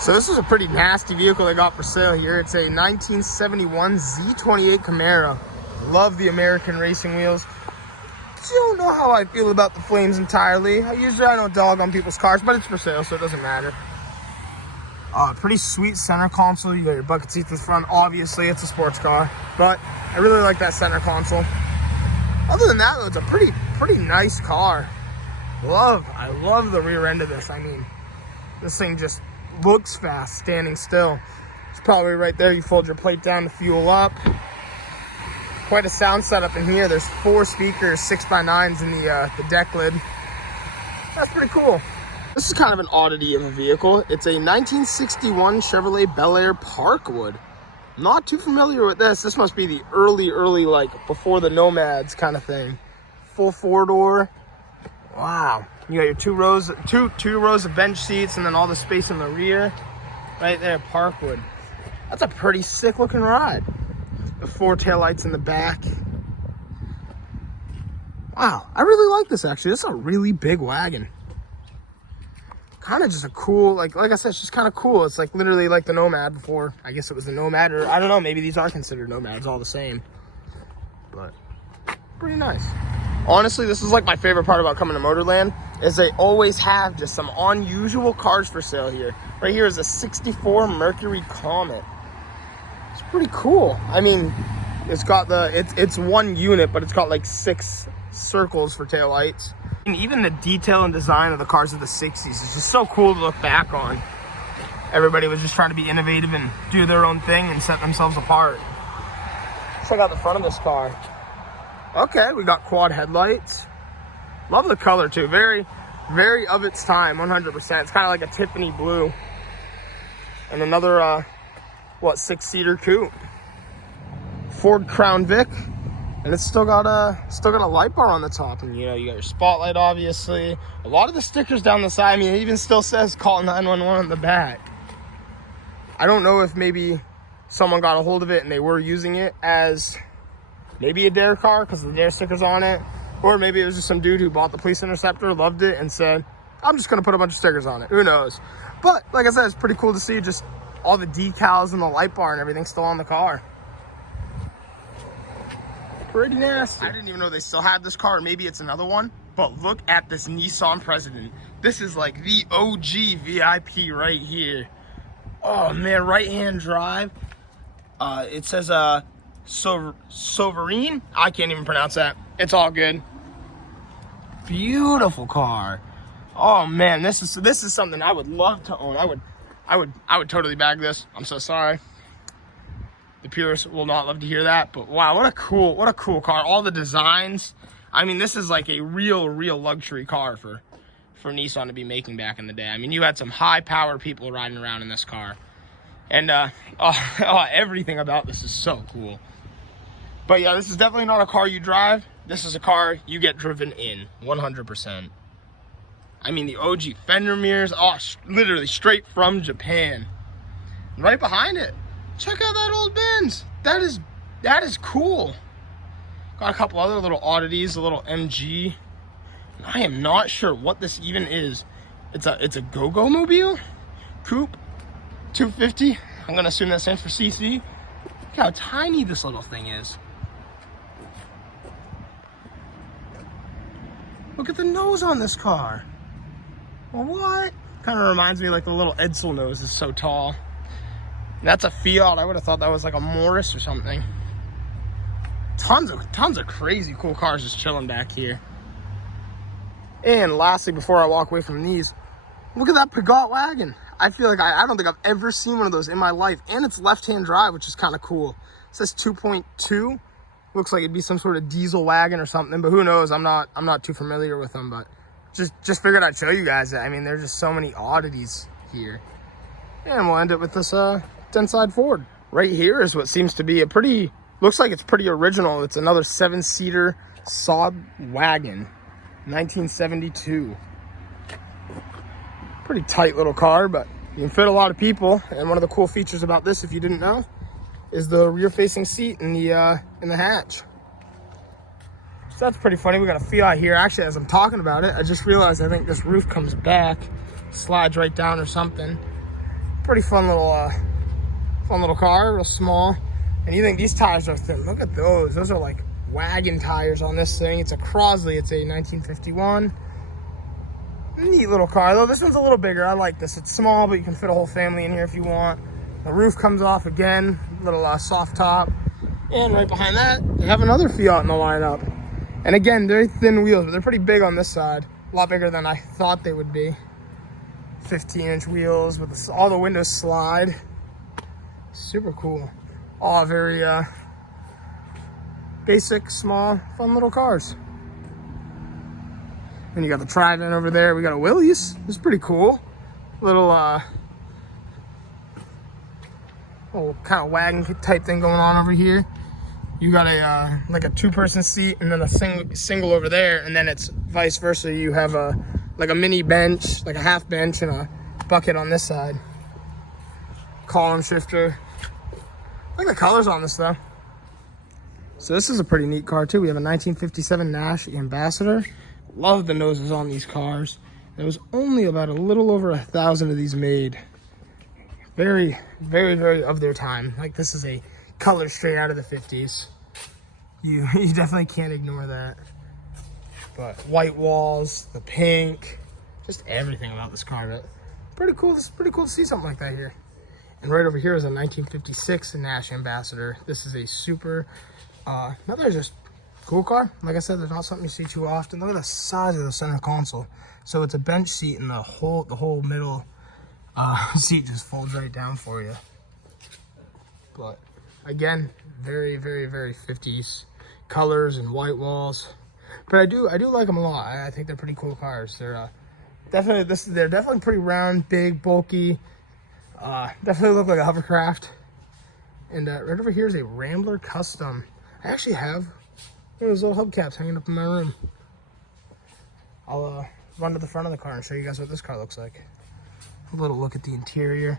So this is a pretty nasty vehicle they got for sale here. It's a 1971 Z28 Camaro. Love the American racing wheels. Don't know how I feel about the flames entirely. I don't dog on people's cars, but it's for sale, so it doesn't matter. Pretty sweet center console. You got your bucket seats in the front. Obviously, it's a sports car, but I really like that center console. Other than that, though, it's a pretty nice car. I love the rear end of this. I mean, this thing just looks fast standing still. It's probably right there. You fold your plate down to fuel up. Quite a sound setup in here. There's 4 speakers, 6x9s in the deck lid. That's pretty cool. This is kind of an oddity of a vehicle. It's a 1961 Chevrolet Bel Air Parkwood. Not too familiar with this. This must be the early, like before the Nomads kind of thing. Full 4-door. Wow. You got your two rows of bench seats and then all the space in the rear. Right there, Parkwood. That's a pretty sick looking ride. The 4 taillights in the back. Wow, I really like this actually. This is a really big wagon. Kind of just a cool, like I said, it's just kind of cool. It's like literally like the Nomad before. I guess it was the Nomad, or I don't know, maybe these are considered Nomads, all the same. But pretty nice. Honestly, this is like my favorite part about coming to Motorland, is they always have just some unusual cars for sale here. Right here is a 64 Mercury Comet. It's pretty cool. I mean, it's got it's one unit, but it's got like 6 circles for taillights. And even the detail and design of the cars of the 60s is just so cool to look back on. Everybody was just trying to be innovative and do their own thing and set themselves apart. Check out the front of this car. Okay, we got quad headlights. Love the color too. Very, very of its time, 100%. It's kind of like a Tiffany blue. And another, 6-seater coupe. Ford Crown Vic. And it's still got a light bar on the top. And you got your spotlight, obviously. A lot of the stickers down the side. I mean, it even still says call 911 on the back. I don't know if maybe someone got a hold of it and they were using it as maybe a dare car because the dare sticker's on it. Or maybe it was just some dude who bought the police interceptor, loved it, and said, I'm just going to put a bunch of stickers on it. Who knows? But like I said, it's pretty cool to see just all the decals and the light bar and everything still on the car. Pretty nasty. I didn't even know they still had this car. Maybe it's another one. But look at this Nissan President. This is like the OG VIP right here. Oh man, right-hand drive. It says Sovereign. I can't even pronounce that. It's all good. Beautiful car. Oh man, this is something I would love to own. I would totally bag this. I'm so sorry. The purists will not love to hear that, but wow, what a cool car. All the designs. I mean, this is like a real luxury car for Nissan to be making back in the day. I mean, you had some high-power people riding around in this car. And everything about this is so cool. But yeah, this is definitely not a car you drive. This is a car you get driven in, 100%. I mean, the OG fender mirrors, literally straight from Japan. And right behind it, check out that old Benz. That is cool. Got a couple other little oddities, a little MG. And I am not sure what this even is. It's a go-go mobile? Coupe? 250? I'm gonna assume that stands for CC. Look how tiny this little thing is. Look at the nose on this car. What? Kind of reminds me like the little Edsel nose is so tall. That's a Fiat. I would have thought that was like a Morris or something. Tons of crazy cool cars just chilling back here. And lastly, before I walk away from these, look at that Peugeot wagon. I feel like I don't think I've ever seen one of those in my life. And it's left-hand drive, which is kind of cool. It says 2.2. Looks like it'd be some sort of diesel wagon or something, but who knows? I'm not too familiar with them, but just figured I'd show you guys that. I mean, there's just so many oddities here. And we'll end it with this Denside Ford. Right here is what seems to be looks like it's pretty original. It's another 7-seater Saab wagon, 1972. Pretty tight little car, but you can fit a lot of people. And one of the cool features about this, if you didn't know, is the rear-facing seat in the hatch. So that's pretty funny. We got a Fiat here. Actually, as I'm talking about it, I just realized I think this roof comes back, slides right down or something. Pretty fun little car, real small. And you think these tires are thin? Look at those. Those are like wagon tires on this thing. It's a Chrysler. It's a 1951. Neat little car, though. This one's a little bigger. I like this. It's small, but you can fit a whole family in here if you want. The roof comes off again, little soft top. And right behind that, they have another Fiat in the lineup. And again, very thin wheels, but they're pretty big on this side. A lot bigger than I thought they would be. 15-inch wheels with all the windows slide. Super cool. All very basic, small, fun little cars. Then you got the Trident over there. We got a Willys. It's pretty cool. Little kind of wagon type thing going on over here. You got a like a 2-person seat and then a single over there, and then it's vice versa. You have like a mini bench, like a half bench, and a bucket on this side. Column shifter. I like the colors on this though. So this is a pretty neat car too. We have a 1957 Nash Ambassador. Love the noses on these cars. There was only about a little over 1,000 of these made. Very, very, very of their time. Like, this is a color straight out of the 50s. You definitely can't ignore that. But white walls, the pink, just everything about this car. But pretty cool. This is pretty cool to see something like that here. And right over here is a 1956 Nash Ambassador. This is a super, another just cool car. Like I said, there's not something you see too often. Look at the size of the center console. So it's a bench seat, and the whole middle seat just folds right down for you. But again, very, very, very 50s colors and white walls. But I do like them a lot. I think they're pretty cool cars. They're definitely pretty round, big, bulky. Definitely look like a hovercraft. And right over here is a Rambler Custom. I actually have one of those little hubcaps hanging up in my room. I'll run to the front of the car and show you guys what this car looks like. A little look at the interior.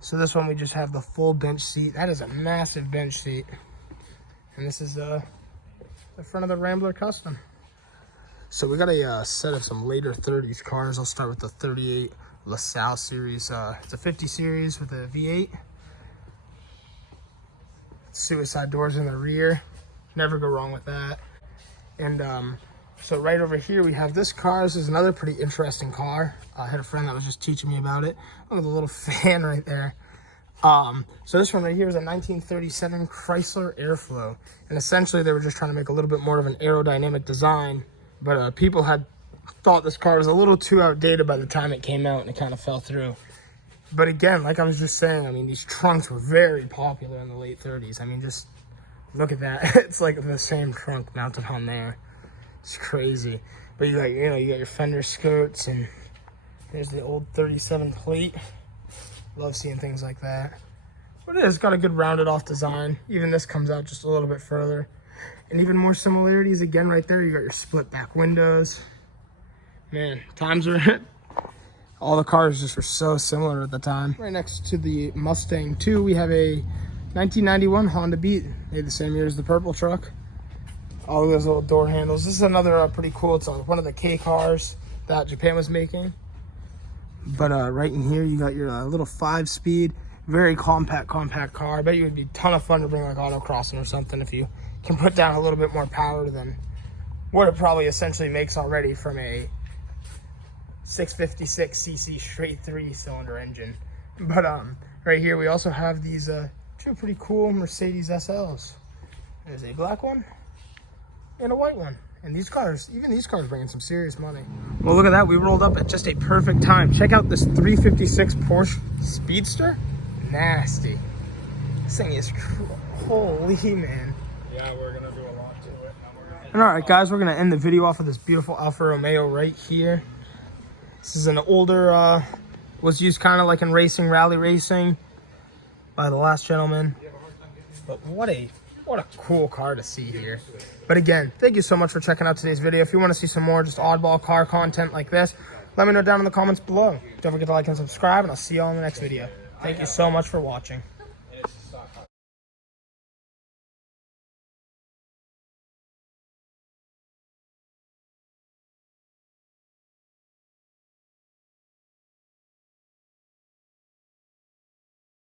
So this one, we just have the full bench seat. That is a massive bench seat. And this is the front of the Rambler Custom. So we got a set of some later 30s cars. I'll start with the 38 LaSalle series. It's a 50 series with a V8. Suicide doors in the rear. Never go wrong with that. And so right over here we have this car. This is another pretty interesting car. I had a friend that was just teaching me about it. Look at the little fan right there. So this one right here is a 1937 Chrysler Airflow. And essentially they were just trying to make a little bit more of an aerodynamic design. But people had thought this car was a little too outdated by the time it came out, and it kind of fell through. But again, like I was just saying, I mean, these trunks were very popular in the late 30s. I mean, just look at that. It's like the same trunk mounted on there. It's crazy. But you got your fender skirts, and there's the old 37 plate. Love seeing things like that. But it's got a good rounded off design. Even this comes out just a little bit further. And even more similarities, again, right there, you got your split back windows. Man, times were, all the cars just were so similar at the time. Right next to the Mustang 2, we have a 1991 Honda Beat, made the same year as the purple truck. All of those little door handles. This is another pretty cool, it's one of the K cars that Japan was making. But right in here, you got your little 5-speed, very compact car. I bet you would be a ton of fun to bring like autocrossing or something if you can put down a little bit more power than what it probably essentially makes already from a 656cc straight 3-cylinder engine. But right here we also have these two pretty cool Mercedes SLs. There's a black one and a white one. And these cars, even these cars, bringing some serious money. Well, look at that. We rolled up at just a perfect time. Check out this 356 Porsche Speedster. Nasty. This thing is holy, man. Yeah, we're gonna do a lot to it. And all right, guys, we're gonna end the video off with this beautiful Alfa Romeo right here. This is an older, was used kind of like in racing, rally racing, by the last gentleman. But what a cool car to see here. But again, thank you so much for checking out today's video. If you want to see some more just oddball car content like this, let me know down in the comments below. Don't forget to like and subscribe, and I'll see you all in the next video. Thank you so much for watching.